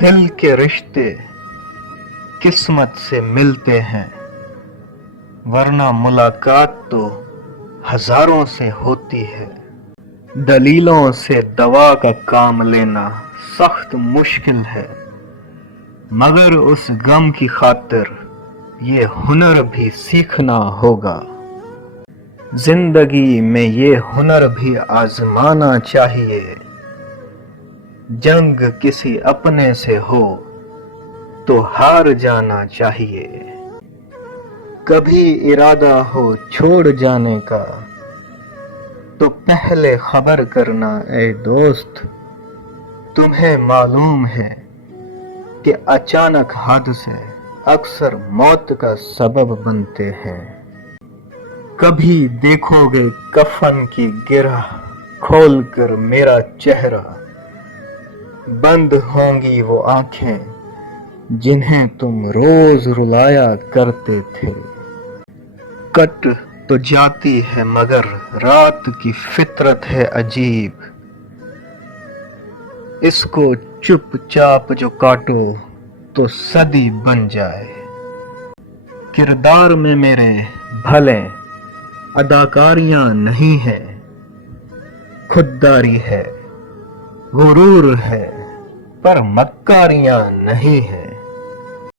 دل کے رشتے قسمت سے ملتے ہیں، ورنہ ملاقات تو ہزاروں سے ہوتی ہے۔ دلیلوں سے دوا کا کام لینا سخت مشکل ہے، مگر اس غم کی خاطر یہ ہنر بھی سیکھنا ہوگا۔ زندگی میں یہ ہنر بھی آزمانا چاہیے، جنگ کسی اپنے سے ہو تو ہار جانا چاہیے۔ کبھی ارادہ ہو چھوڑ جانے کا تو پہلے خبر کرنا اے دوست۔ تمہیں معلوم ہے کہ اچانک حادثے اکثر موت کا سبب بنتے ہیں۔ کبھی دیکھو گے کفن کی گرہ کھول کر میرا چہرہ، بند ہوں گی وہ آنکھیں جنہیں تم روز رلایا کرتے تھے۔ کٹ تو جاتی ہے مگر رات کی فطرت ہے عجیب، اس کو چپ چاپ جو کاٹو تو صدی بن جائے۔ کردار میں میرے بھلے اداکاریاں نہیں ہیں، خودداری ہے، غرور ہے، پر مکاریاں نہیں ہیں۔